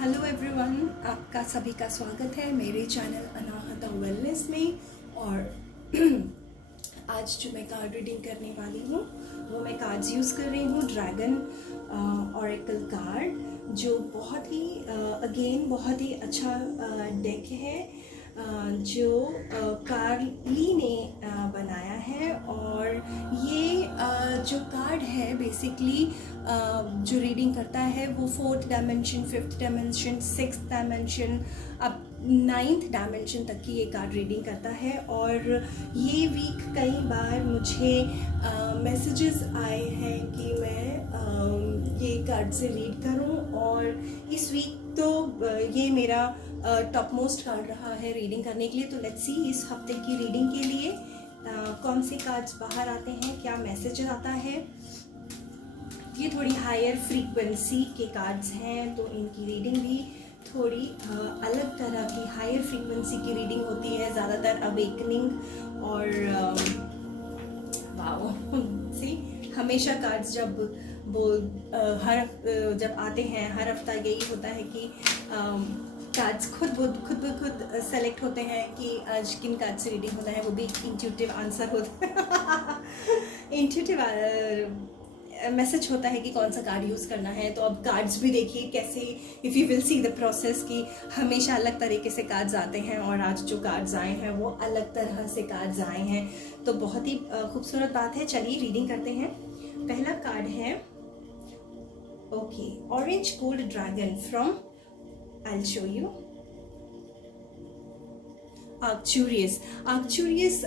Hello everyone, आपका सभी का स्वागत है मेरे चैनल अनाहता वेलनेस में। और आज जो मैं कार्ड रीडिंग करने वाली हूँ वो मैं कार्ड्स यूज़ कर रही हूँ ड्रैगन ऑरेकल कार्ड, जो बहुत ही अगेन बहुत ही अच्छा डेक है जो कार्ली ने बनाया है। और ये जो कार्ड है बेसिकली जो रीडिंग करता है वो 4th dimension, 5th dimension, 6th dimension, अब 9th डायमेंशन तक की ये कार्ड रीडिंग करता है। और ये वीक कई बार मुझे मैसेजेस आए हैं कि मैं ये कार्ड से रीड करूं, और इस वीक तो ये मेरा टॉप मोस्ट कार्ड रहा है रीडिंग करने के लिए। तो लेट्स सी इस हफ्ते की रीडिंग के लिए कौन से कार्ड्स बाहर आते हैं, क्या मैसेज आता है। ये थोड़ी हायर फ्रीक्वेंसी के कार्ड्स हैं तो इनकी रीडिंग भी थोड़ी अलग तरह की हायर फ्रीक्वेंसी की रीडिंग होती है, ज़्यादातर अवेकनिंग और वाओ सी हमेशा कार्ड्स जब वो जब आते हैं हर हफ्ता यही होता है कि कार्ड्स खुद ब खुद सेलेक्ट होते हैं कि आज किन कार्ड से रीडिंग होना है। वो भी इंट्यूटिव आंसर होता है इंट्यूटिव मैसेज होता है कि कौन सा कार्ड यूज़ करना है। तो अब कार्ड्स भी देखिए कैसे, if you will see the process कि हमेशा अलग तरीके से कार्ड्स आते हैं, और आज जो कार्ड्स आए हैं वो अलग तरह से कार्ड्स आए हैं। तो बहुत ही खूबसूरत बात है। चलिए रीडिंग करते हैं। पहला कार्ड है okay orange gold dragon from I'll show you Arcturus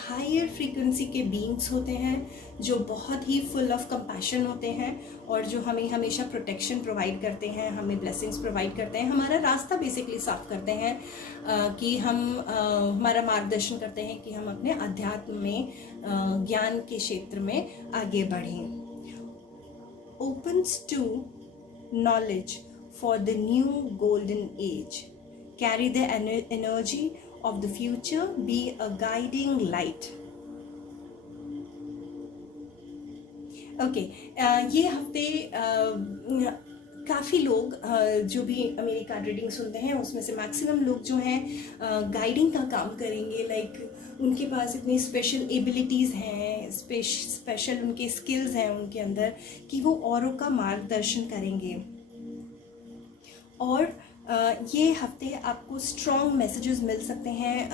higher frequency के बीइंग्स होते हैं जो बहुत ही फुल ऑफ कंपैशन होते हैं, और जो हमें हमेशा प्रोटेक्शन प्रोवाइड करते हैं, हमें ब्लेसिंग्स प्रोवाइड करते हैं, हमारा रास्ता बेसिकली साफ करते हैं कि हम हमारा मार्गदर्शन करते हैं कि हम अपने अध्यात्म में ज्ञान के क्षेत्र में आगे बढ़ें। Opens to knowledge for the new golden age. Carry the energy of the future, be a guiding light. Okay, ये हफ्ते काफ़ी लोग जो भी मेरी कार्ड रीडिंग सुनते हैं उसमें से मैक्सिमम लोग जो हैं गाइडिंग का काम करेंगे। लाइक उनके पास इतनी स्पेशल एबिलिटीज़ हैं, स्पेशल उनके स्किल्स हैं उनके अंदर कि वो औरों का मार्गदर्शन करेंगे। और ये हफ्ते आपको स्ट्रॉन्ग मैसेजेस मिल सकते हैं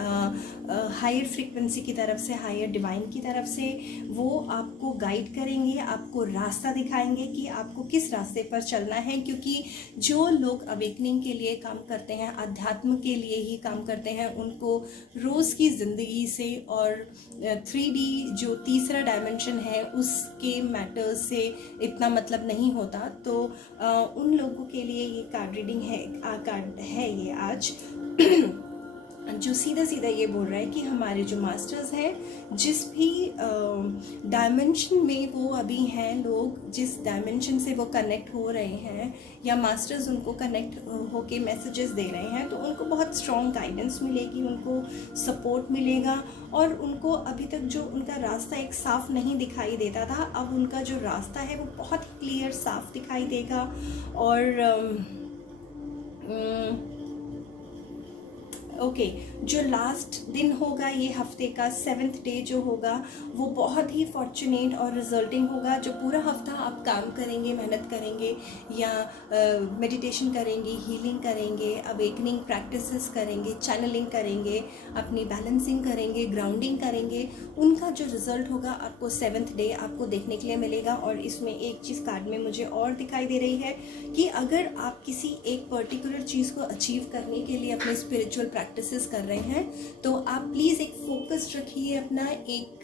हायर फ्रीक्वेंसी की तरफ से, हायर डिवाइन की तरफ से। वो आपको गाइड करेंगे, आपको रास्ता दिखाएंगे कि आपको किस रास्ते पर चलना है। क्योंकि जो लोग अवेकनिंग के लिए काम करते हैं, अध्यात्म के लिए ही काम करते हैं, उनको रोज़ की ज़िंदगी से और 3D जो तीसरा डायमेंशन है उसके मैटर्स से इतना मतलब नहीं होता। तो उन लोगों के लिए ये कार्ड रीडिंग कार्ड है ये आज जो सीधा सीधा ये बोल रहा है कि हमारे जो मास्टर्स हैं जिस भी डायमेंशन में वो अभी हैं, लोग जिस डायमेंशन से वो कनेक्ट हो रहे हैं या मास्टर्स उनको कनेक्ट होके मैसेजेस दे रहे हैं, तो उनको बहुत स्ट्रॉन्ग गाइडेंस मिलेगी, उनको सपोर्ट मिलेगा। और उनको अभी तक जो उनका रास्ता एक साफ नहीं दिखाई देता था, अब उनका जो रास्ता है वो बहुत क्लियर साफ दिखाई देगा। और ओके जो लास्ट दिन होगा ये हफ्ते का 7th डे जो होगा वो बहुत ही फॉर्चुनेट और रिजल्टिंग होगा। जो पूरा हफ्ता आप काम करेंगे, मेहनत करेंगे या मेडिटेशन करेंगे, हीलिंग करेंगे, अवेकनिंग प्रैक्टिसेस करेंगे, चैनलिंग करेंगे, अपनी बैलेंसिंग करेंगे, ग्राउंडिंग करेंगे, उनका जो रिजल्ट होगा आपको 7th डे आपको देखने के लिए मिलेगा। और इसमें एक चीज़ कार्ड में मुझे और दिखाई दे रही है कि अगर आप किसी एक पर्टिकुलर चीज़ को अचीव करने के लिए अपने स्पिरिचुअल प्रैक्टिसेस कर रहे हैं तो आप प्लीज़ एक फोकस्ड रखिए, अपना एक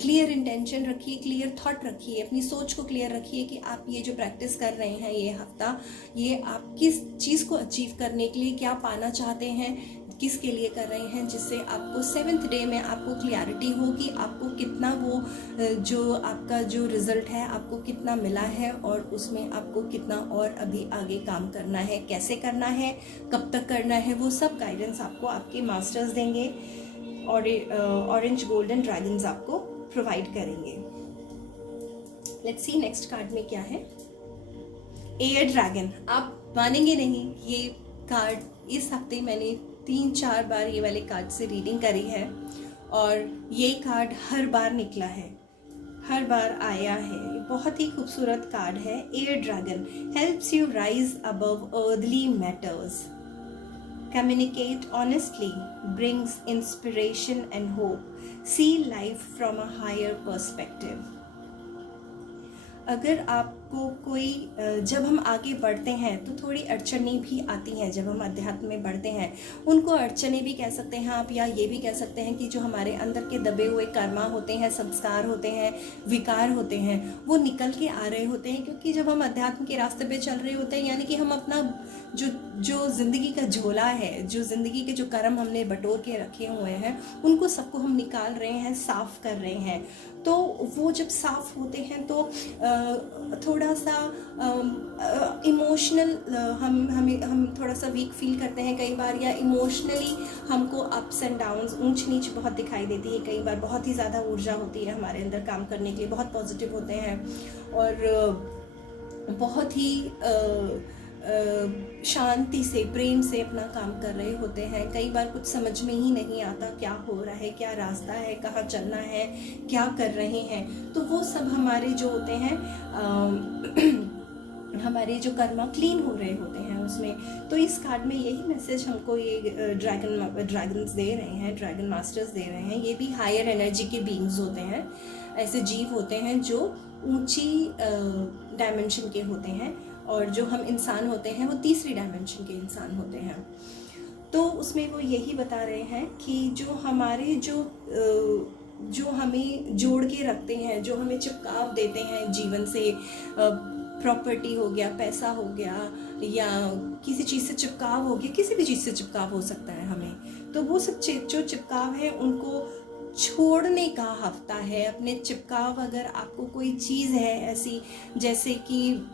क्लियर इंटेंशन रखिए, क्लियर थॉट रखिए, अपनी सोच को क्लियर रखिए कि आप ये जो प्रैक्टिस कर रहे हैं ये हफ्ता, ये आप किस चीज़ को अचीव करने के लिए क्या पाना चाहते हैं, किसके लिए कर रहे हैं, जिससे आपको 7th डे में आपको क्लियरिटी हो कि आपको कितना वो जो आपका जो रिज़ल्ट है आपको कितना मिला है, और उसमें आपको कितना और अभी आगे काम करना है, कैसे करना है, कब तक करना है, वो सब गाइडेंस आपको आपके मास्टर्स देंगे और ऑरेंज गोल्डन ड्रैगन्स आपको प्रोवाइड करेंगे। लेट्स सी नेक्स्ट कार्ड में क्या है। Air dragon. आप मानेंगे नहीं, ये कार्ड इस हफ्ते मैंने 3-4 बार ये वाले कार्ड से रीडिंग करी है और ये कार्ड हर बार निकला है, हर बार आया है। बहुत ही खूबसूरत कार्ड है। Air dragon helps you rise above earthly matters, communicate honestly, brings inspiration and hope, see life from a higher perspective। अगर आपको कोई जब हम आगे बढ़ते हैं तो थोड़ी अड़चनें भी आती हैं। जब हम अध्यात्म में बढ़ते हैं उनको अड़चनें भी कह सकते हैं आप, या ये भी कह सकते हैं कि जो हमारे अंदर के दबे हुए कर्मा होते हैं, संस्कार होते हैं, विकार होते हैं, वो निकल के आ रहे होते हैं। क्योंकि जब हम अध्यात्म के रास्ते पे चल रहे होते हैं, यानी कि हम अपना जो ज़िंदगी का झोला है, जो ज़िंदगी के जो कर्म हमने बटोर के रखे हुए हैं, उनको सबको हम निकाल रहे हैं, साफ़ कर रहे हैं। तो वो जब साफ़ होते हैं तो थोड़ा सा इमोशनल हम थोड़ा सा वीक फील करते हैं कई बार, या इमोशनली हमको अप्स एंड डाउन्स, ऊंच नीच बहुत दिखाई देती है। कई बार बहुत ही ज़्यादा ऊर्जा होती है हमारे अंदर काम करने के लिए, बहुत पॉजिटिव होते हैं और बहुत ही शांति से, प्रेम से अपना काम कर रहे होते हैं। कई बार कुछ समझ में ही नहीं आता क्या हो रहा है, क्या रास्ता है, कहाँ चलना है, क्या कर रहे हैं। तो वो सब हमारे जो होते हैं हमारे जो कर्मा क्लीन हो रहे होते हैं उसमें। तो इस कार्ड में यही मैसेज हमको ये ड्रैगन्स दे रहे हैं, ड्रैगन मास्टर्स दे रहे हैं। ये भी हायर एनर्जी के बीइंग्स होते हैं, ऐसे जीव होते हैं जो ऊंची डायमेंशन के होते हैं, और जो हम इंसान होते हैं वो तीसरी डायमेंशन के इंसान होते हैं। तो उसमें वो यही बता रहे हैं कि जो हमारे जो हमें जोड़ के रखते हैं, जो हमें चिपकाव देते हैं जीवन से, प्रॉपर्टी हो गया, पैसा हो गया, या किसी चीज़ से चिपकाव हो गया, किसी भी चीज़ से चिपकाव हो सकता है हमें। तो वो सब जो चिपकाव है उनको छोड़ने का हफ्ता है। अपने चिपकाव, अगर आपको कोई चीज़ है ऐसी, जैसे कि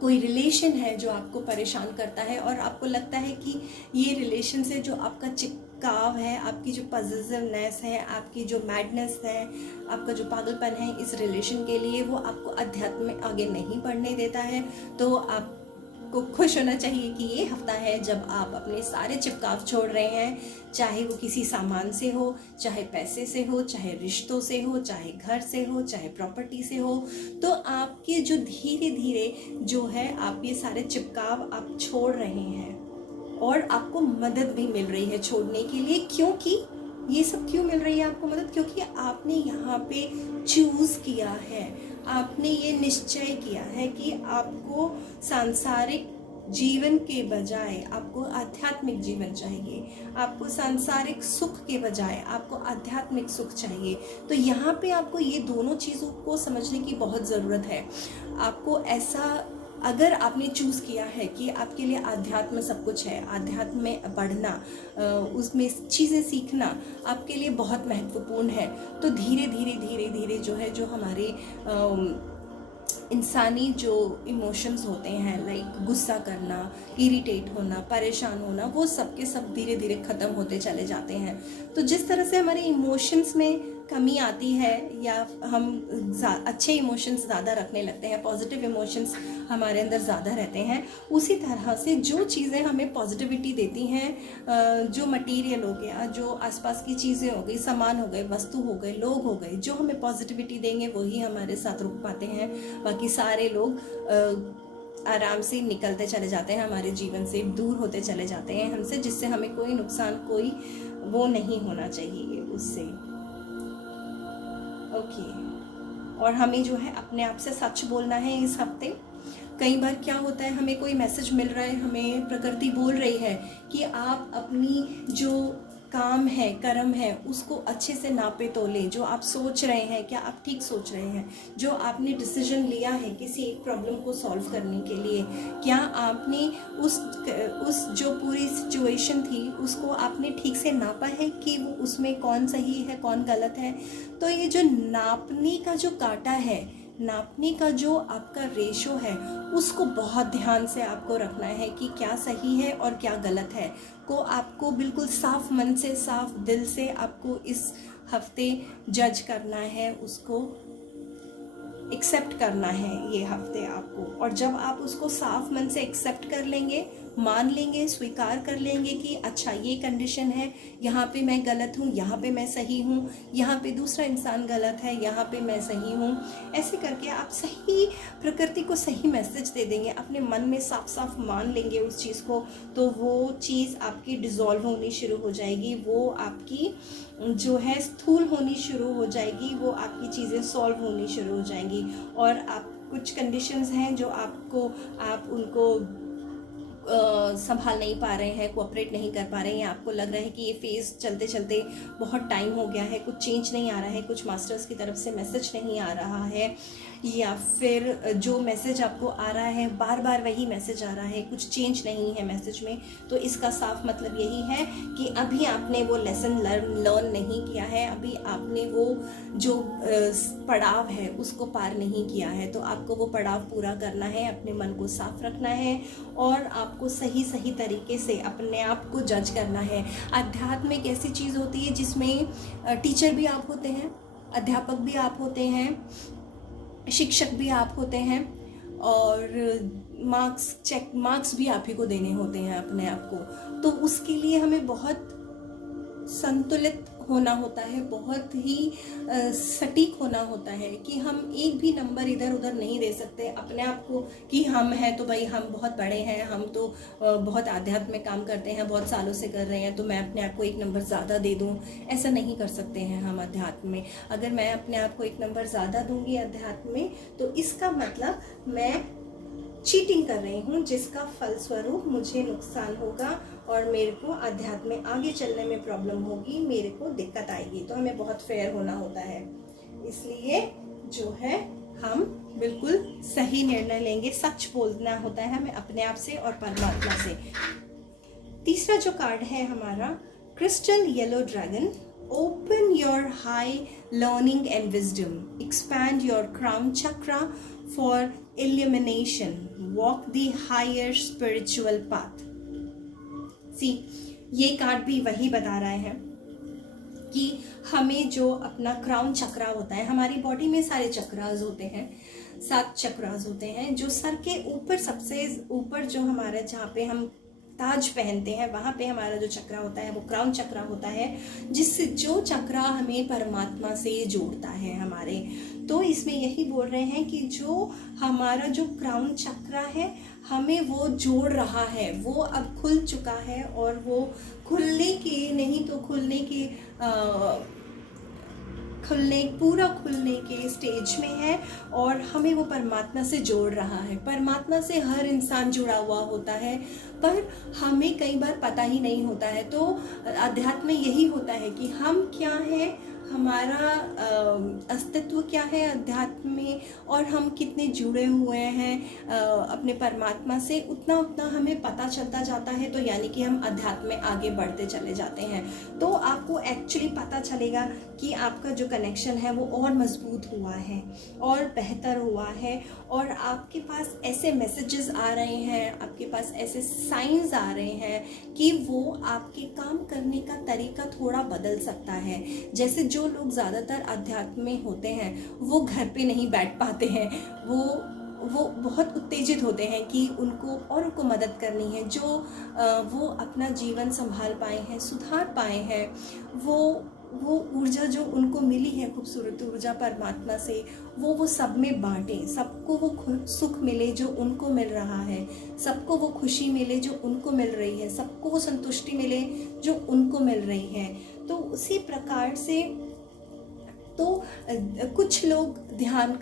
कोई रिलेशन है जो आपको परेशान करता है और आपको लगता है कि ये रिलेशन से जो आपका चिपकाव है, आपकी जो पॉजिटिवनेस है, आपकी जो मैडनेस है, आपका जो पागलपन है इस रिलेशन के लिए, वो आपको अध्यात्म में आगे नहीं बढ़ने देता है, तो आपको खुश होना चाहिए कि ये हफ्ता है जब आप अपने सारे चिपकाव छोड़ रहे हैं। चाहे वो किसी सामान से हो, चाहे पैसे से हो, चाहे रिश्तों से हो, चाहे घर से हो, चाहे प्रॉपर्टी से हो। तो आपके जो धीरे धीरे जो है आप ये सारे चिपकाव आप छोड़ रहे हैं, और आपको मदद भी मिल रही है छोड़ने के लिए। क्योंकि ये सब क्यों मिल रही है आपको मदद? क्योंकि आपने यहाँ पे चूज़ किया है, आपने ये निश्चय किया है कि आपको सांसारिक जीवन के बजाय आपको आध्यात्मिक जीवन चाहिए, आपको सांसारिक सुख के बजाय आपको आध्यात्मिक सुख चाहिए। तो यहाँ पे आपको ये दोनों चीज़ों को समझने की बहुत ज़रूरत है। आपको ऐसा, अगर आपने चूज़ किया है कि आपके लिए आध्यात्म सब कुछ है, आध्यात्म में बढ़ना, उसमें चीज़ें सीखना आपके लिए बहुत महत्वपूर्ण है, तो धीरे धीरे धीरे धीरे जो है, जो हमारे इंसानी जो इमोशंस होते हैं, लाइक गुस्सा करना, इरिटेट होना, परेशान होना, वो सब के सब धीरे धीरे ख़त्म होते चले जाते हैं। तो जिस तरह से हमारे इमोशंस में कमी आती है, या हम अच्छे इमोशंस ज़्यादा रखने लगते हैं, पॉजिटिव इमोशंस हमारे अंदर ज़्यादा रहते हैं, उसी तरह से जो चीज़ें हमें पॉजिटिविटी देती हैं, जो मटेरियल हो गया, जो आसपास की चीज़ें हो गई, सामान हो गए, वस्तु हो गए, लोग हो गए, जो हमें पॉजिटिविटी देंगे वही हमारे साथ रुक पाते हैं। बाकी सारे लोग आराम से निकलते चले जाते हैं, हमारे जीवन से दूर होते चले जाते हैं हमसे, जिससे हमें कोई नुकसान, कोई वो नहीं होना चाहिए उससे। ओके। और हमें जो है अपने आप से सच बोलना है इस हफ्ते। कई बार क्या होता है, हमें कोई मैसेज मिल रहा है, हमें प्रकृति बोल रही है कि आप अपनी जो काम है, कर्म है, उसको अच्छे से नापे तोले। जो आप सोच रहे हैं, क्या आप ठीक सोच रहे हैं? जो आपने डिसीजन लिया है किसी एक प्रॉब्लम को सॉल्व करने के लिए, क्या आपने उस जो पूरी सिचुएशन थी उसको आपने ठीक से नापा है कि वो उसमें कौन सही है, कौन गलत है? तो ये जो नापने का जो कांटा है, नापने का जो आपका रेशो है, उसको बहुत ध्यान से आपको रखना है कि क्या सही है और क्या गलत है, को आपको बिल्कुल साफ मन से, साफ दिल से आपको इस हफ्ते जज करना है, उसको एक्सेप्ट करना है ये हफ्ते आपको। और जब आप उसको साफ मन से एक्सेप्ट कर लेंगे, मान लेंगे, स्वीकार कर लेंगे कि अच्छा ये कंडीशन है, यहाँ पे मैं गलत हूँ, यहाँ पे मैं सही हूँ, यहाँ पे दूसरा इंसान गलत है, यहाँ पे मैं सही हूँ, ऐसे करके आप सही प्रकृति को सही मैसेज दे देंगे, अपने मन में साफ साफ मान लेंगे उस चीज़ को, तो वो चीज़ आपकी डिज़ोल्व होनी शुरू हो जाएगी, वो आपकी जो है स्थूल होनी शुरू हो जाएगी, वो आपकी चीज़ें सॉल्व होनी शुरू हो जाएंगी। और आप कुछ कंडीशंस हैं जो आप उनको संभाल नहीं पा रहे हैं, कोऑपरेट नहीं कर पा रहे हैं, या आपको लग रहा है कि ये फेज़ चलते चलते बहुत टाइम हो गया है, कुछ चेंज नहीं आ रहा है, कुछ मास्टर्स की तरफ से मैसेज नहीं आ रहा है, या फिर जो मैसेज आपको आ रहा है बार बार वही मैसेज आ रहा है, कुछ चेंज नहीं है मैसेज में, तो इसका साफ मतलब यही है कि अभी आपने वो लेसन लर्न नहीं किया है, अभी आपने वो जो पड़ाव है उसको पार नहीं किया है। तो आपको वो पड़ाव पूरा करना है, अपने मन को साफ रखना है और आपको सही सही तरीके से अपने आप को जज करना है। अध्यात्म एक ऐसी चीज़ होती है जिसमें टीचर भी आप होते हैं, अध्यापक भी आप होते हैं, शिक्षक भी आप होते हैं, और मार्क्स भी आप ही को देने होते हैं अपने आप को। तो उसके लिए हमें बहुत संतुलित होना होता है, बहुत ही सटीक होना होता है कि हम एक भी नंबर इधर उधर नहीं दे सकते अपने आप को कि हम हैं तो भाई हम बहुत बड़े हैं, हम तो बहुत आध्यात्म में काम करते हैं, बहुत सालों से कर रहे हैं, तो मैं अपने आप को एक नंबर ज़्यादा दे दूं। ऐसा नहीं कर सकते हैं हम अध्यात्म में। अगर मैं अपने आप को एक नंबर ज़्यादा दूंगी अध्यात्म में, तो इसका मतलब मैं चीटिंग कर रही हूँ, जिसका फलस्वरूप मुझे नुकसान होगा और मेरे को अध्यात्म में आगे चलने में प्रॉब्लम होगी, मेरे को दिक्कत आएगी। तो हमें बहुत फेयर होना होता है, इसलिए जो है हम बिल्कुल सही निर्णय लेंगे, सच बोलना होता है हमें अपने आप से और परमात्मा से। तीसरा जो कार्ड है हमारा crystal yellow dragon. Open your high learning and wisdom. Expand your crown chakra for illumination. Walk the higher spiritual path. See, ये कार्ड भी वही बता रहा है कि हमें जो अपना क्राउन चक्रा होता है, हमारी बॉडी में सारे चक्रास होते हैं, 7 चक्रास होते हैं, जो सर के ऊपर सबसे ऊपर जो हमारा जहाँ पे हम ताज पहनते हैं वहाँ पे हमारा जो चक्रा होता है वो क्राउन चक्रा होता है, जिससे जो चक्रा हमें परमात्मा से जोड़ता है हमारे। तो इसमें यही बोल रहे हैं कि जो हमारा जो क्राउन चक्रा है हमें वो जोड़ रहा है, वो अब खुल चुका है और वो खुलने के स्टेज में है और हमें वो परमात्मा से जोड़ रहा है। परमात्मा से हर इंसान जुड़ा हुआ होता है, पर हमें कई बार पता ही नहीं होता है। तो अध्यात्म में यही होता है कि हम क्या हैं, हमारा अस्तित्व क्या है अध्यात्म में, और हम कितने जुड़े हुए हैं अपने परमात्मा से, उतना उतना हमें पता चलता जाता है। तो यानी कि हम अध्यात्म में आगे बढ़ते चले जाते हैं, तो आपको एक्चुअली पता चलेगा कि आपका जो कनेक्शन है वो और मजबूत हुआ है और बेहतर हुआ है, और आपके पास ऐसे मैसेजेस आ रहे हैं, आपके पास ऐसे साइंस आ रहे हैं कि वो आपके काम करने का तरीका थोड़ा बदल सकता है। जैसे जो लोग ज़्यादातर अध्यात्म में होते हैं वो घर पे नहीं बैठ पाते हैं, वो बहुत उत्तेजित होते हैं कि उनको औरों को मदद करनी है, जो वो अपना जीवन संभाल पाए हैं, सुधार पाए हैं, वो ऊर्जा जो उनको मिली है, खूबसूरत ऊर्जा परमात्मा से, वो सब में बांटें, सबको वो सुख मिले जो उनको मिल रहा है, सबको वो खुशी मिले जो उनको मिल रही है, सबको वो संतुष्टि मिले जो उनको मिल रही है। तो उसी प्रकार से तो कुछ लोग ध्यान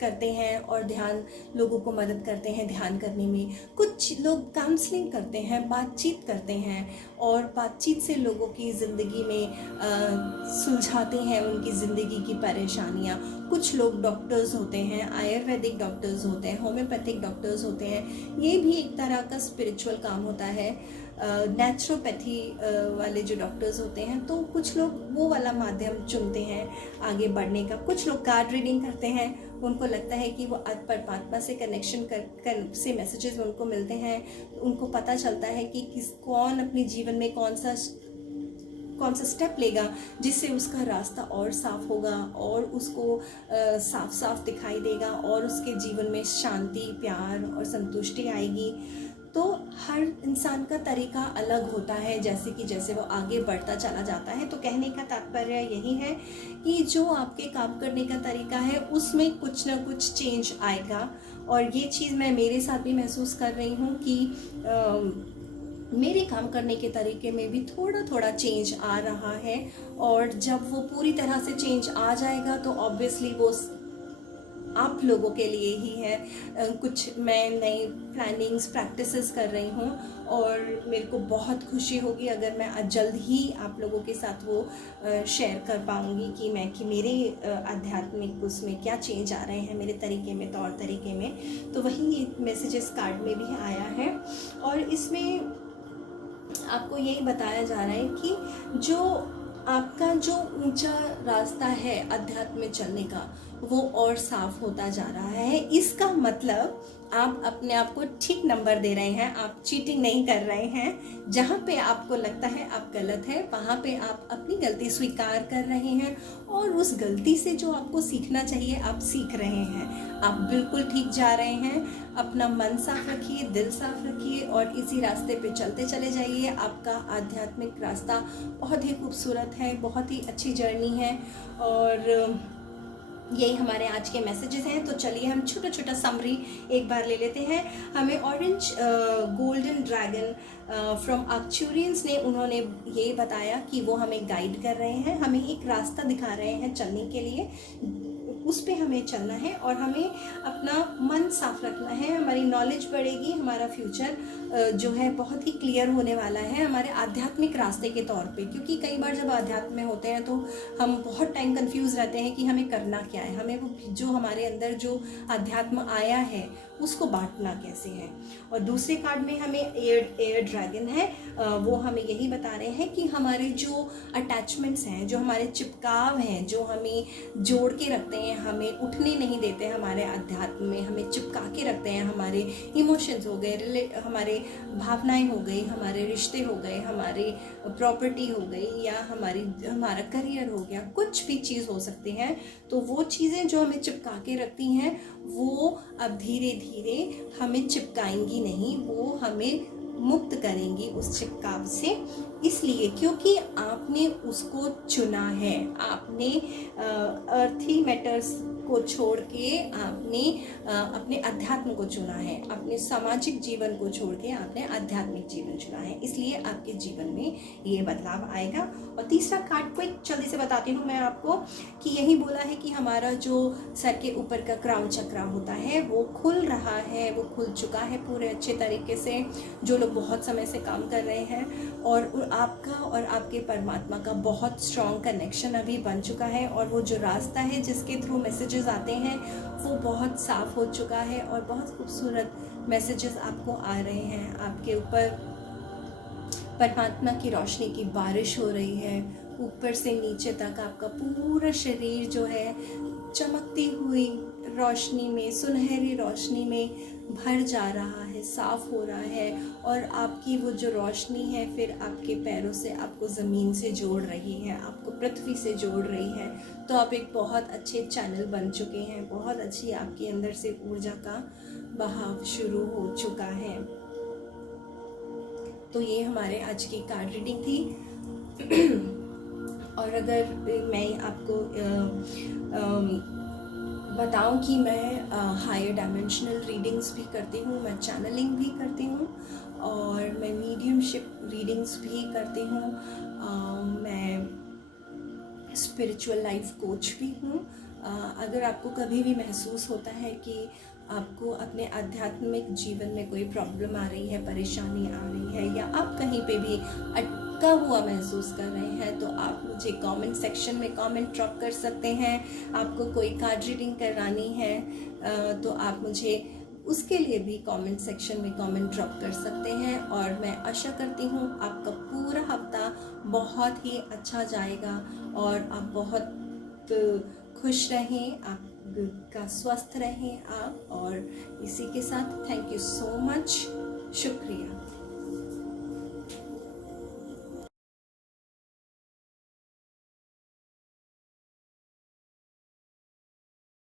करते हैं और ध्यान लोगों को मदद करते हैं ध्यान करने में, कुछ लोग काउंसलिंग करते हैं, बातचीत करते हैं और बातचीत से लोगों की ज़िंदगी में सुलझाते हैं उनकी ज़िंदगी की परेशानियाँ। कुछ लोग डॉक्टर्स होते हैं, आयुर्वेदिक डॉक्टर्स होते हैं, होम्योपैथिक डॉक्टर्स होते हैं, ये भी एक तरह का स्पिरिचुअल काम होता है। नेचुरोपैथी वाले जो डॉक्टर्स होते हैं, तो कुछ लोग वो वाला माध्यम चुनते हैं आगे बढ़ने का। कुछ लोग कार्ड रीडिंग करते हैं, उनको लगता है कि वो परमात्मा से कनेक्शन से मैसेजेस उनको मिलते हैं, उनको पता चलता है कि कौन अपने जीवन में कौन सा कौन सा स्टेप लेगा जिससे उसका रास्ता और साफ होगा और उसको साफ साफ दिखाई देगा और उसके जीवन में शांति, प्यार और संतुष्टि आएगी। तो हर इंसान का तरीका अलग होता है, जैसे वो आगे बढ़ता चला जाता है। तो कहने का तात्पर्य यही है कि जो आपके काम करने का तरीका है उसमें कुछ ना कुछ चेंज आएगा। और ये चीज़ मैं मेरे साथ भी महसूस कर रही हूँ कि मेरे काम करने के तरीके में भी थोड़ा थोड़ा चेंज आ रहा है। और जब वो पूरी तरह से चेंज आ जाएगा तो ऑब्वियसली वो आप लोगों के लिए ही है। कुछ मैं नई प्लानिंग्स प्रैक्टिसेस कर रही हूँ और मेरे को बहुत खुशी होगी अगर मैं जल्द ही आप लोगों के साथ वो शेयर कर पाऊँगी कि मेरे आध्यात्मिक उसमें क्या चेंज आ रहे हैं, मेरे तरीके में, तौर तरीके में। तो वही मैसेजेस कार्ड में भी आया है और इसमें आपको यही बताया जा रहा है कि जो आपका जो ऊंचा रास्ता है अध्यात्म में चलने का वो और साफ होता जा रहा है। इसका मतलब आप अपने आप को ठीक नंबर दे रहे हैं, आप चीटिंग नहीं कर रहे हैं। जहाँ पे आपको लगता है आप गलत है वहाँ पे आप अपनी गलती स्वीकार कर रहे हैं और उस गलती से जो आपको सीखना चाहिए आप सीख रहे हैं। आप बिल्कुल ठीक जा रहे हैं। अपना मन साफ रखिए, दिल साफ रखिए और इसी रास्ते पे चलते चले जाइए। आपका आध्यात्मिक रास्ता बहुत ही खूबसूरत है, बहुत ही अच्छी जर्नी है। और यही हमारे आज के मैसेजेस हैं। तो चलिए हम छोटा छोटा समरी एक बार ले लेते हैं। हमें ऑरेंज गोल्डन ड्रैगन फ्रॉम आर्क्चुरियंस ने उन्होंने ये बताया कि वो हमें गाइड कर रहे हैं, हमें एक रास्ता दिखा रहे हैं चलने के लिए, उस पे हमें चलना है और हमें अपना मन साफ रखना है। हमारी नॉलेज बढ़ेगी, हमारा फ्यूचर जो है बहुत ही क्लियर होने वाला है हमारे आध्यात्मिक रास्ते के तौर पे। क्योंकि कई बार जब आध्यात्म में होते हैं तो हम बहुत टाइम कंफ्यूज रहते हैं कि हमें करना क्या है, हमें वो जो हमारे अंदर जो आध्यात्म आया है उसको बांटना कैसे है। और दूसरे कार्ड में हमें एयर ड्रैगन है, वो हमें यही बता रहे हैं कि हमारे जो अटैचमेंट्स हैं, जो हमारे चिपकाव हैं, जो हमें जोड़ के रखते हैं, हमें उठने नहीं देते हमारे अध्यात्म में, हमें चिपका के रखते हैं, हमारे इमोशंस हो गए, हमारे भावनाएं हो गई, हमारे रिश्ते हो गए, हमारी प्रॉपर्टी हो गई या हमारा करियर हो गया, कुछ भी चीज़ हो सकती है। तो वो चीज़ें जो हमें चिपका के रखती हैं वो अब धीरे धीरे हमें चिपकाएंगी नहीं, वो हमें मुक्त करेंगी उस चिपकाव से। इसलिए क्योंकि आपने उसको चुना है, आपने अर्थी मैटर्स को छोड़ के आपने अपने अध्यात्म को चुना है, अपने सामाजिक जीवन को छोड़ के आपने आध्यात्मिक जीवन चुना है। इसलिए आपके जीवन में ये बदलाव आएगा। और तीसरा कार्ड को एक जल्दी से बताती हूँ मैं आपको कि यही बोला है कि हमारा जो सर के ऊपर का क्राउन चक्र होता है वो खुल रहा है, वो खुल चुका है पूरे अच्छे तरीके से। जो लोग बहुत समय से काम कर रहे हैं और आपका और आपके परमात्मा का बहुत स्ट्रॉन्ग कनेक्शन अभी बन चुका है और वो जो रास्ता है जिसके थ्रू मैसेजेस आते हैं वो बहुत साफ हो चुका है और बहुत खूबसूरत मैसेजेस आपको आ रहे हैं। आपके ऊपर परमात्मा की रोशनी की बारिश हो रही है, ऊपर से नीचे तक आपका पूरा शरीर जो है चमकती हुई रोशनी में, सुनहरी रोशनी में भर जा रहा है, साफ हो रहा है। और आपकी वो जो रोशनी है फिर आपके पैरों से आपको ज़मीन से जोड़ रही है, आपको पृथ्वी से जोड़ रही है। तो आप एक बहुत अच्छे चैनल बन चुके हैं, बहुत अच्छी आपके अंदर से ऊर्जा का बहाव शुरू हो चुका है। तो ये हमारे आज की कार्ड रीडिंग थी। और अगर मैं आपको बताऊं कि मैं हायर डायमेंशनल रीडिंग्स भी करती हूँ, मैं चैनलिंग भी करती हूँ और मैं मीडियमशिप रीडिंग्स भी करती हूँ, मैं स्पिरिचुअल लाइफ कोच भी हूँ। अगर आपको कभी भी महसूस होता है कि आपको अपने आध्यात्मिक जीवन में कोई प्रॉब्लम आ रही है, परेशानी आ रही है या आप कहीं पे भी अटका हुआ महसूस कर रहे हैं तो आप मुझे कमेंट सेक्शन में कमेंट ड्रॉप कर सकते हैं। आपको कोई कार्ड रीडिंग करानी है तो आप मुझे उसके लिए भी कमेंट सेक्शन में कमेंट ड्रॉप कर सकते हैं। और मैं आशा करती हूँ आपका पूरा हफ्ता बहुत ही अच्छा जाएगा और आप बहुत खुश रहें, आपका स्वस्थ रहें आप। और इसी के साथ थैंक यू सो मच, शुक्रिया।